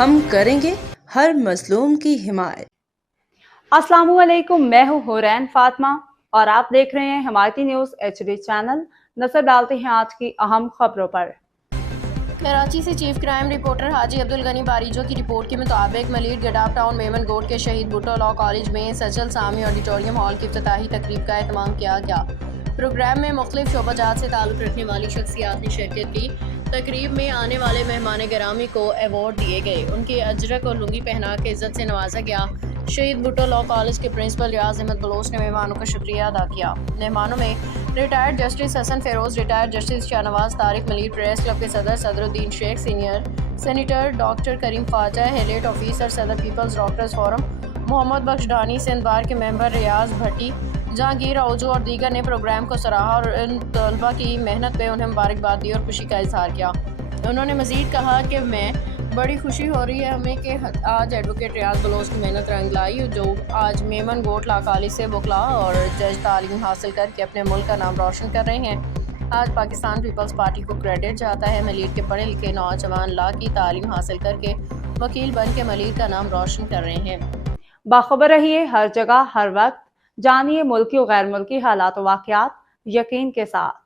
ہم کریں گے ہر مظلوم کی حمایت۔ السلام علیکم، میں ہوں حورین فاطمہ اور آپ دیکھ رہے ہیں حمایتی نیوز HD چینل۔ نظر ڈالتے ہیں آج کی اہم خبروں پر۔ کراچی سے چیف کرائم رپورٹر حاجی عبدالغنی باریجو کی رپورٹ کے مطابق ملیٹ گڈاف ٹاؤن میمن گوٹ کے شہید بھٹو لاء کالج میں سجل سامی آڈیٹوریم ہال کی افتتاحی تقریب کا اہتمام کیا گیا۔ پروگرام میں مختلف شعبہ جات سے تعلق رکھنے والی شخصیات نے شرکت کی۔ تقریب میں آنے والے مہمان گرامی کو ایوارڈ دیے گئے، ان کے اجرک اور لنگی پہنا کے عزت سے نوازا گیا۔ شہید بھٹو لاء کالج کے پرنسپل ریاض احمد بلوچ نے مہمانوں کا شکریہ ادا کیا۔ مہمانوں میں retired justice Hassan Feroz, retired justice Shahnawaz Tariq, ملیٹ پریس کلب کے صدر Sadruddin Sheikh, senior senator doctor Karim Khawaja, ہیلیٹ آفیسر صدر peoples doctors forum Muhammad Bakhsh Dhani, Sindh bar کے ممبر ریاض بھٹی، جہانگیر اوجو اور دیگر نے پروگرام کو سراہا اور ان طلباء کی محنت پہ انہیں مبارکباد دی اور خوشی کا اظہار کیا۔ انہوں نے مزید کہا کہ میں بڑی خوشی ہو رہی ہے ہمیں کہ آج ایڈوکیٹ ریاض بلوچ کی محنت رنگ لائی، جو آج میمن گوٹ لاء کالج سے وکلاء اور جج تعلیم حاصل کر کے اپنے ملک کا نام روشن کر رہے ہیں۔ آج پاکستان پیپلز پارٹی کو کریڈٹ جاتا ہے۔ ملیٹ کے پڑھے لکھے نوجوان لاء کی تعلیم حاصل کر کے وکیل بن کے ملیٹ کا نام روشن کر رہے ہیں۔ باخبر رہیے ہر جگہ ہر وقت، جانیے ملکی و غیر ملکی حالات و واقعات یقین کے ساتھ۔